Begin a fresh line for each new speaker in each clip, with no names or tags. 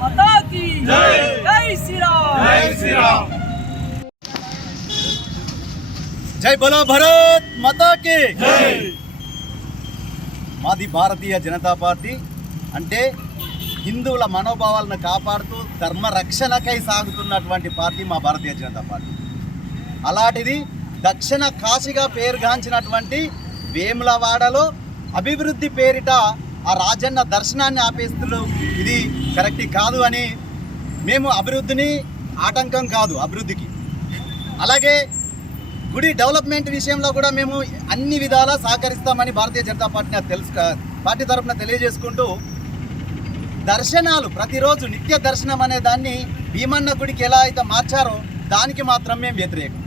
మతాకి
జై జై శ్రీరామ్
జై శ్రీరామ్
జై బలో భరత్ మతాకి
జై
మాది భారతీయ జనతా పార్టీ. అంటే హిందువుల మనోభావాలను కాపాడుతూ ధర్మ రక్షణకై సాగుతున్నటువంటి పార్టీ మా భారతీయ జనతా పార్టీ. అలాంటిది దక్షిణ కాశీగా పేరుగాంచినటువంటి వేములవాడలో అభివృద్ధి పేరిట ఆ రాజన్న దర్శనాన్ని ఆపేస్తున్నారు. ఇది కరెక్ట్ కాదు అని మేము అభివృద్ధిని ఆటంకం కాదు అభివృద్ధికి. అలాగే గుడి డెవలప్మెంట్ విషయంలో కూడా మేము అన్ని విధాలా సహకరిస్తామని భారతీయ జనతా పార్టీ తెలుసు పార్టీ తరఫున తెలియజేసుకుంటూ దర్శనాలు ప్రతిరోజు నిత్య దర్శనం అనే దాన్ని భీమన్న గుడికి ఎలా అయితే మార్చారో దానికి మాత్రం మేము వ్యతిరేకం.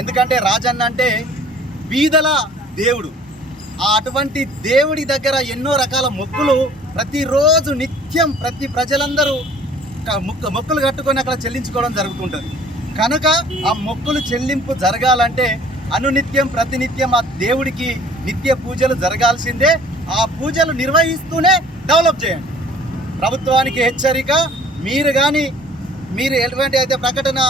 ఎందుకంటే రాజన్న అంటే బీదల దేవుడు. ఆ అటువంటి దేవుడి దగ్గర ఎన్నో రకాల మొక్కులు ప్రతిరోజు నిత్యం ప్రతి ప్రజలందరూ మొక్క మొక్కలు కట్టుకొని అక్కడ చెల్లించుకోవడం జరుగుతుంటుంది. కనుక ఆ మొక్కులు చెల్లింపు జరగాలంటే అనునిత్యం ప్రతినిత్యం ఆ దేవుడికి నిత్య పూజలు జరగాల్సిందే. ఆ పూజలు నిర్వహిస్తూనే డెవలప్ చేయండి. ప్రభుత్వానికి హెచ్చరిక మీరు కానీ మీరు ఎటువంటి అయితే ప్రకటన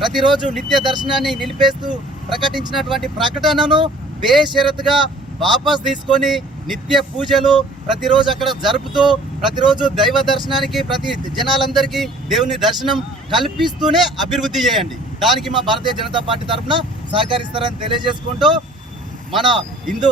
ప్రతిరోజు నిత్య దర్శనాన్ని నిలిపేస్తూ ప్రకటించినటువంటి ప్రకటనను బేషరతుగా వాపస్ తీసుకొని నిత్య పూజలు ప్రతిరోజు అక్కడ జరుపుతూ ప్రతిరోజు దైవ దర్శనానికి ప్రతి జనాలందరికీ దేవుని దర్శనం కల్పిస్తూనే అభివృద్ధి చేయండి. దానికి మా భారతీయ జనతా పార్టీ తరఫున సహకరిస్తారని తెలియజేసుకుంటూ మన హిందూ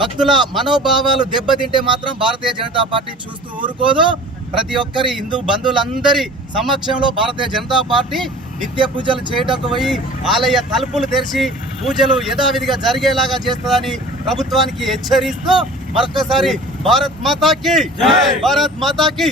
భక్తుల మనోభావాలు దెబ్బతింటే మాత్రం భారతీయ జనతా పార్టీ చూస్తూ ఊరుకోదు. ప్రతి ఒక్కరి హిందూ బంధువులందరి సమక్షంలో భారతీయ జనతా పార్టీ నిత్య పూజలు చేయటకు పోయి ఆలయ తలుపులు తెరిచి పూజలు యథావిధిగా జరిగేలాగా చేస్తుందని ప్రభుత్వానికి హెచ్చరిస్తూ మరొకసారి భారత్ మాతాకి. భారత్ మాతాకి